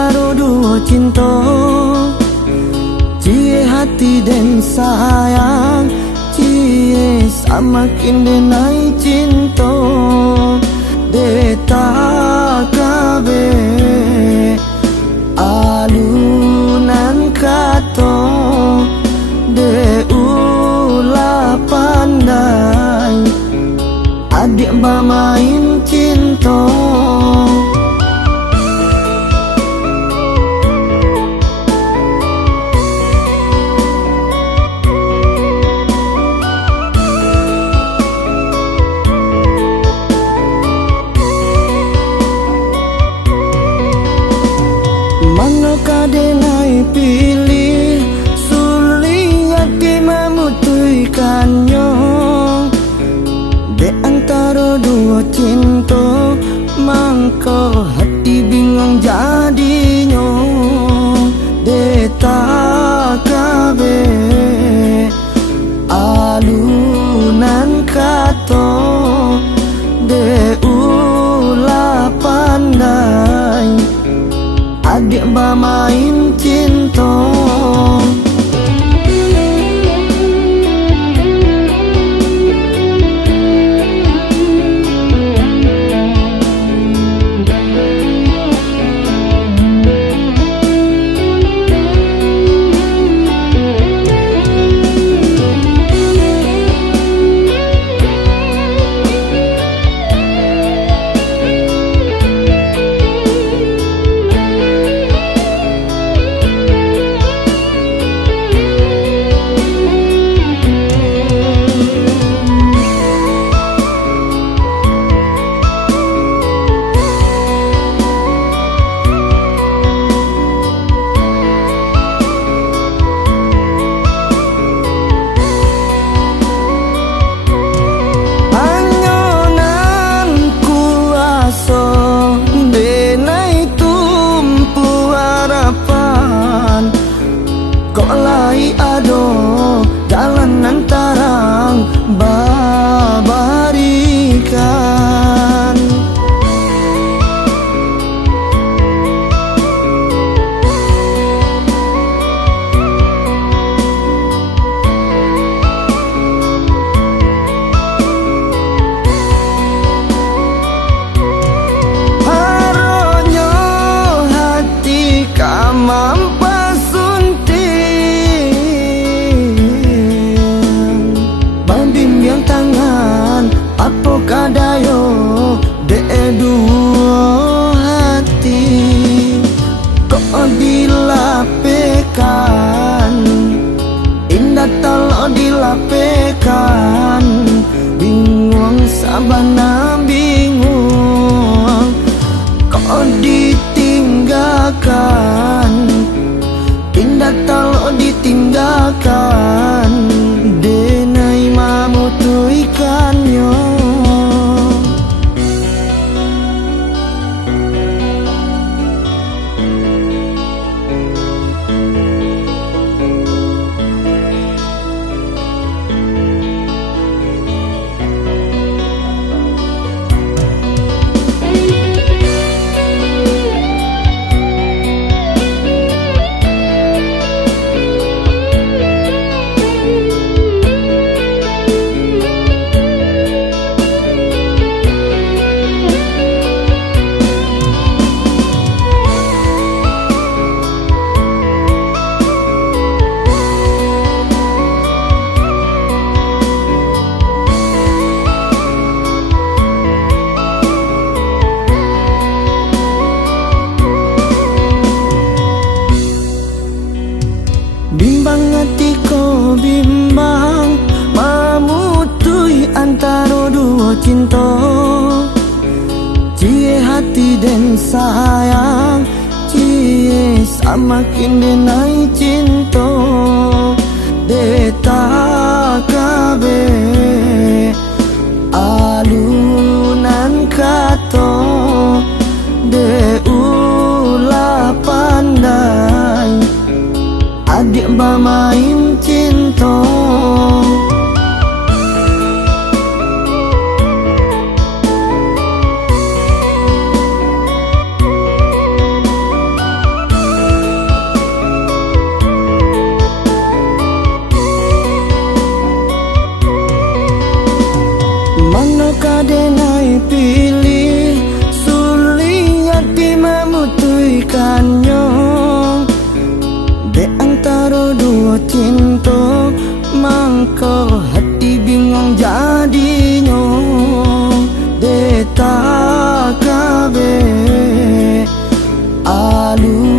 antara dua cinta, cie hati dan sayang, cie samakin denai cinta. Deta kabe alunan kato, de ulah pandai adik bermain cinta. Manakah denai pilih, sulit hati memutuskannya. Di antara dua cinta, mangko hati bingung jadinya. Deta kabe alunan kato, de ulah pandai adik bermain cinta. Kolai ado jalan antarang babarikan. Haronyo hati kamam apa kadayo de dua hati, kok dilapekan indah talo dilapekan. Bingung sabana bingung, kok ditinggalkan indah talo ditinggalkan. Denai mamutuikannya. Bimbang hatiku bimbang, memutui antara dua cinta, cie hati dan sayang, cie samakin denai cinta. Deta kabe alunan kato, de ulah pandai adik bermain cinta. balikannya de antara dua cinta, mangko hati bingung jadinya de tak kabe alu